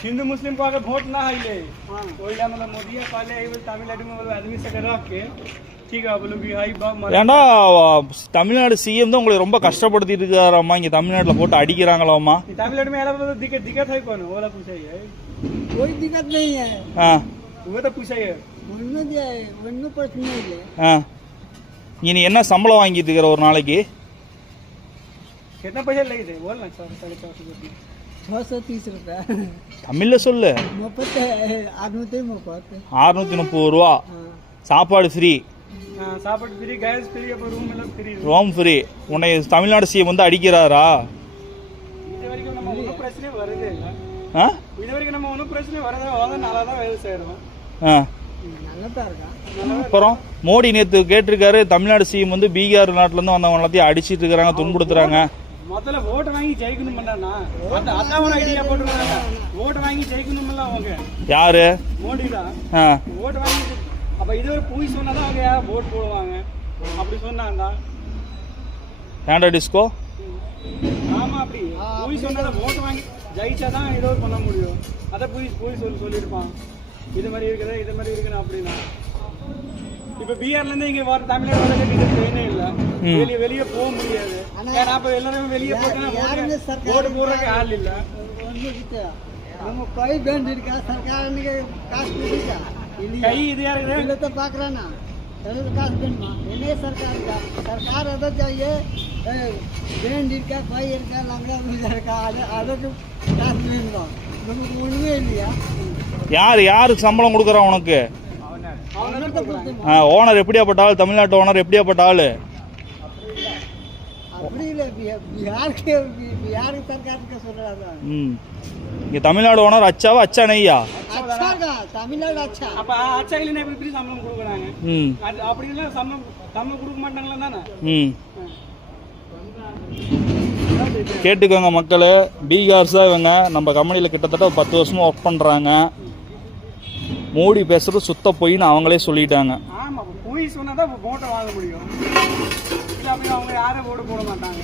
हिंदू मुस्लिम को अगर वोट ना है ओइला मतलब मोदी पहले तमिलनाडु में मतलब आदमी से रख के ठीक है बोलो कि हाई बाप ஏண்டா தமிழ்நாடு சிஎம் தான் உங்களை ரொம்ப கஷ்டப்படுத்திட்டு இருக்காராம்மா, இங்க தமிழ்நாட்டுல போட்டு அடிக்கிறாங்களாம்மா. तमिलनाडु में तो दिक्कत है कौन वाला पूछा है? कोई दिक्कत नहीं है। हाँ वो तो पूछा है ஒன்னும் பிரச்சனை இல்லை. இனி என்ன சம்பளம் வாங்கிட்டு இருக்கிற ஒரு நாளைக்கு? कितना पैसा लगे थे बोल ना 450 630 रुपया தமிழ்ல சொல்லு. 630 ரூபா. சாப்பாடு ஃப்ரீ, சாப்பாடு ஃப்ரீ, கேஸ் ஃப்ரீ, அப்புறம் ரூம் எல்லாம் ஃப்ரீ, ரூம் ஃப்ரீ. உன்னை தமிழ்நாடு சிஎம் வந்து அடிக்கிறாரா? இது வரைக்கும் நம்ம ஒன்றும் பிரச்சனை வரதே இல்லை. இது வரைக்கும் நம்ம ஒன்றும் பிரச்சனை வரதே நல்லா தான் வேலை செய்யறோம். அப்புறம் மோடி நேற்று கேட்டிருக்காரு, தமிழ்நாடு சிஎம் வந்து பீகார் நாட்டுல இருந்து வந்தவங்க எல்லாத்தையும் அடிச்சிட்டு இருக்காங்க, துன்புறுத்துறாங்க. முதல்ல ஓட்டு வாங்கி ஜெயிக்கணும் பண்ணா அதான் ஒரு ஐடியா போட்டுருக்காங்க. ஓட்டு வாங்கி ஜெயிக்கணும்ல அவங்க. யாரு? மோடி தான். ஓட்டு வாங்கி அப்ப இது ஒரு பூய் சொன்னாதான் அவங்க யாரும் ஓட்டு போடுவாங்க. அப்படி சொன்னாங்க ஏண்டா டிஸ்கோ. ஆமா, அப்படி பூய் சொன்னாதான் ஓட்டு வாங்கி ஜெயிச்சாதான் ஏதோ பண்ண முடியும். அதான் பூய் சொல்லியிருப்பான் இது மாதிரி இருக்குது இது மாதிரி இருக்குன்னு. அப்படின்னா இப்ப பீகார்ல இருந்து இங்க வர தமிழ்நாடு வர ட்ரெயினே இல்ல, வெளியே போக முடியாது. ஏன்னா அப்ப எல்லாரும் வெளியே போட்டா ஓட்டு போடுறதுக்கு ஆள் இல்ல. நம்ம கை பேண்ட் இருக்கா சர்க்கார் காசு கொடுக்கா கை இது யாரு இல்ல பாக்குறானா காசு வேணுமா? என்ன சர்க்கார் எதை चाहिए பேண்ட் இருக்கா கை இருக்கா லங்கா இருக்கா அதுக்கு காசு வேணுமா? நமக்கு ஒண்ணுமே இல்லையா? யாருக்கு சம்பளம் கொடுக்குறா உனக்கு? ஓனர் எப்படியாப்பட்ட ஆள்? தமிழ்நாட்டு ஓனர் எப்படியாப்பட்ட ஆளு? அப்படி இல்ல, பிஹாருக்கு சர்க்காருக்கு சொல்றாங்க. இங்க தமிழ்நாடு ஓனர் அச்சாவா அச்சா நெய்யா? அச்சாடா, தமிழ்நாடு அச்சா. அப்ப அச்சா இல்லைன்னா எப்படி சம்பளம் கொடுக்குறாங்க? அப்படி இல்ல சம்பளம் கொடுக்க மாட்டாங்களா தானே? கேட்டுக்கோங்க மக்களே, பீகார்ஸ் தான் இவங்க. நம்ம கம்பெனியில் கிட்டத்தட்ட 10 வருஷமா ஒர்க் பண்ணுறாங்க. மோடி பேசுறது சுத்த பொய்ன்னு அவங்களே சொல்லிட்டாங்க. ஆமா, பொய் சொன்னாதான் ஓட்டை வாங்க முடியும். அவங்க யாரும் ஓட்டு போட மாட்டாங்க.